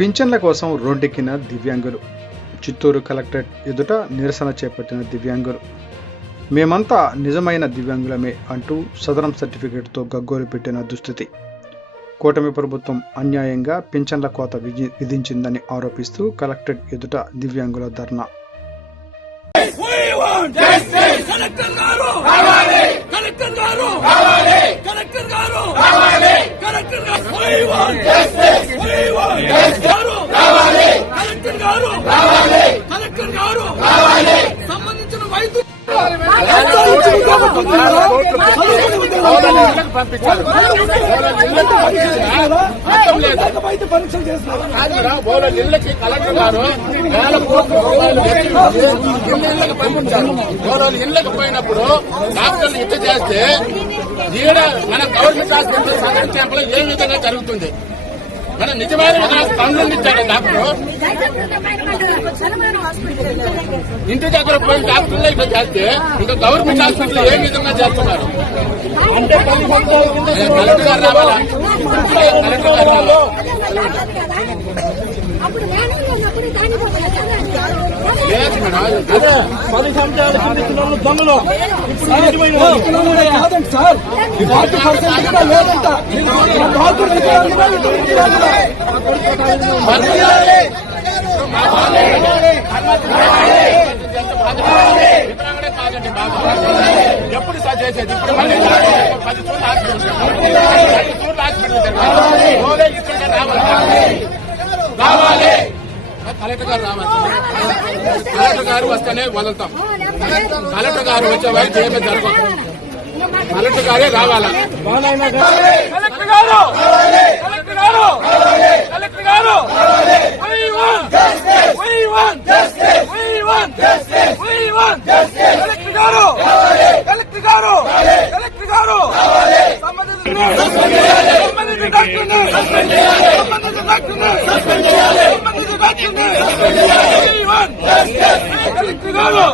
పింఛన్ల కోసం రోడ్డెక్కిన దివ్యాంగులు. చిత్తూరు కలెక్టరేట్ ఎదుట నిరసన చేపట్టిన దివ్యాంగులు. మేమంతా నిజమైన దివ్యాంగులమే అంటూ సదరం సర్టిఫికేట్తో గగ్గోలు పెట్టిన దుస్థితి. కూటమి ప్రభుత్వం అన్యాయంగా పింఛన్ల కోత విధి- విధించిందని ఆరోపిస్తూ కలెక్టరేట్ ఎదుట దివ్యాంగుల ధర్నా. వాళ్ళ ఇళ్ళకి కలెక్టర్ గారు వేల కోట్ల రూపాయలు ఇళ్ళకి పంపించారు ఇళ్ళకి పోయినప్పుడు డాక్టర్లు ఇట్ట చేస్తే ఈడ మన గవర్నమెంట్ హాస్పిటల్ సదర్ క్యాంప్లో ఏ విధంగా జరుగుతుంది? మన నిజమైన పనులు ఇచ్చాడు డాక్టర్. ఇంటి దగ్గర పోయి డాక్టర్లు ఇట్లా చేస్తే ఇంకా గవర్నమెంట్ హాస్పిటల్ ఏ విధంగా చేస్తున్నారు? అంటే కలెక్టర్ గారు రావాలా? కలెక్టర్ గారు రావాలా? పది సంవత్సరాల దొంగలు. కాదండి సార్ ఫార్టీ పర్సెంట్ కూడా లేదంట. ఎప్పుడు సార్ చేసేది? ఇప్పుడు మళ్ళీ పది చోట్ల హాస్పిటల్ రావాలి. కలెక్టర్ గారు రావాలి. కలెక్టర్ గారు వస్తేనే వదులుతాం. కలెక్టర్ గారు వచ్చే వారికి ఏమీ జరగదు. కలెక్టర్ గారే రావాలా? కలెక్టర్ గారు! కలెక్టర్ గారు! కలెక్టర్ గారు. కలెక్టర్ గారు కలెక్టర్ గారు కలెక్టర్ గారు సంబంధిత సంబంధిత డాక్టర్ని సంబంధిత డాక్టర్ని సంబంధిత డాక్టర్ని We want justice. కలెక్టర్ గారు